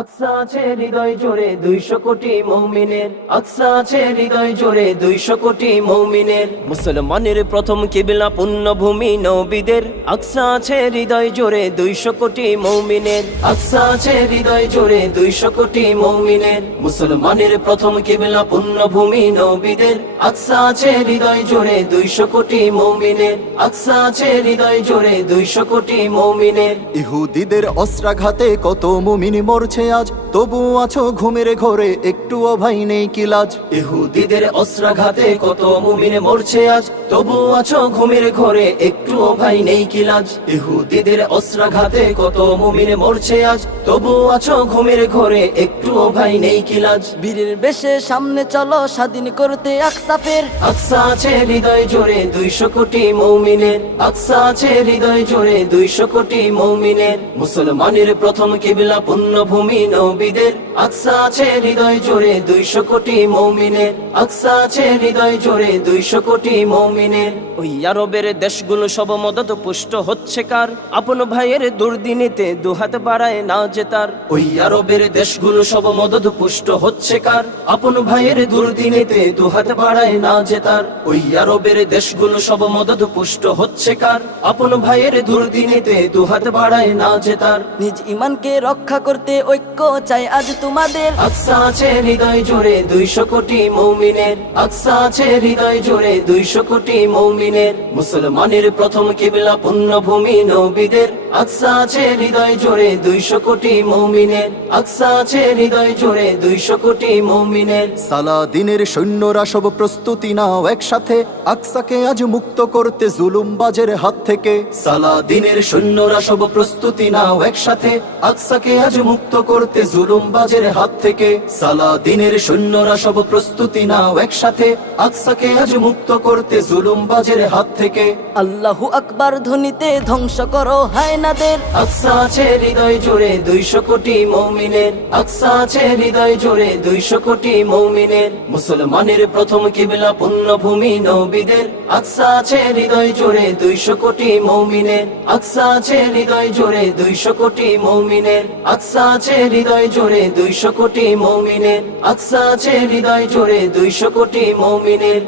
আকসা আছে হৃদয় জোরে 200 কোটি মুমিনের, আকসা আছে হৃদয় জোরে 200 কোটি মুমিনের। মুসলমানের প্রথম কিবলা পুণ্যভূমি নবীদের, আকসা আছে হৃদয় জোরে 200 কোটি মুমিনের, আকসা আছে হৃদয় জোরে 200 কোটি মুমিনের। মুসলমানের প্রথম কিবলা পুণ্যভূমি নবীদের, আকসা আছে হৃদয় জোরে 200 কোটি মুমিনের, আকসা আছে হৃদয় জোরে 200 কোটি মুমিনের। ইহুদিদের অস্ত্রাঘাতে কত মুমিন মরছে আজ, তবু আছো ঘুমের ঘরে একটুও ভাই নেই কি লাজ। ইহুদিদের অস্ত্রাঘাতে কত মুমিন মরছে আজ, তবু আছো ঘুমের ঘরে একটুও ভাই নেই কি লাজ। ইহুদিদের অস্ত্রাঘাতে কত মুমিন মরছে আজ, তবু আছো ঘুমের ঘরে একটুও ভাই নেই কি লাজ। বীরের বেশে সামনে চলো স্বাধীন করতে আকসা ফের, আকসা আছে হৃদয় জোরে 200 কোটি মুমিনের, আকসা আছে হৃদয় জোরে 200 কোটি মুমিনের। মুসলমানের প্রথম কিবলা পুণ্যভূমি নবীদের, আকসা আছে হৃদয় জোরে 200 কোটি মুমিনের, আকসা আছে হৃদয় জোরে 200 কোটি মুমিনের। ওই আরবের দেশগুলো সব মদত পুষ্ট হচ্ছে কার, আপন ভাইয়ের দুর্দিনীতে দুহাত বাড়ায় না জেতার। ওই আরবের দেশগুলো সব মদত পুষ্ট হচ্ছে কার, আপন ভাইয়ের দুর্দিনীতে দুহাত বাড়ায় না জেতার। ওই আরবের দেশগুলো সব মদত পুষ্ট হচ্ছে কার, আপন ভাইয়ের দুর্দিনীতে দুহাত বাড়ায় না জেতার। নিজ ইমানকে রক্ষা করতে ঐক্য চাই আজ তোমাদের, আকসা আছে হৃদয় জোরে 200 কোটি মুমিনের, আকসা আছে হৃদয় জোরে 200 কোটি মুমিনের। মুসলমানের প্রথম কিবলা পুণ্যভূমি নবীদের, আকসা আছে হৃদয় জোরে 200 কোটি মুমিনের, আকসা আছে হৃদয় জোরে 200 কোটি মুমিনের। সালাদিনের সৈন্যরা সব প্রস্তুতি নাও একসাথে, আকসাকে আজ মুক্ত করতে জুলুমবাজের হাত থেকে। সালাদিনের সৈন্যরা সব প্রস্তুতি নাও একসাথে, আকসাকে আজ মুক্ত করতে জুলুমবাজের হাত থেকে। সালাদিনের সৈন্যরা সব প্রস্তুতি নাও একসাথে, আকসাকে আজ মুক্ত করতে জুলুমবাজের হাত থেকে। আল্লাহু আকবার ধ্বনিতে ধ্বংস করো হায়নাদের, আকসা আছে হৃদয় জোরে 200 কোটি মুমিনের, আকসা আছে হৃদয় জোরে 200 কোটি মুমিনের। মুসলমানের প্রথম কিবলা পুণ্যভূমি নবীদের, আকসা আছে হৃদয় জোরে 200 কোটি মুমিনের, আকসা আছে হৃদয় জোরে 200 কোটি মুমিনের, আকসা আছে হৃদয় জোরে 200 কোটি মুমিনের, আকসা আছে হৃদয় জোরে 200 কোটি মুমিনের।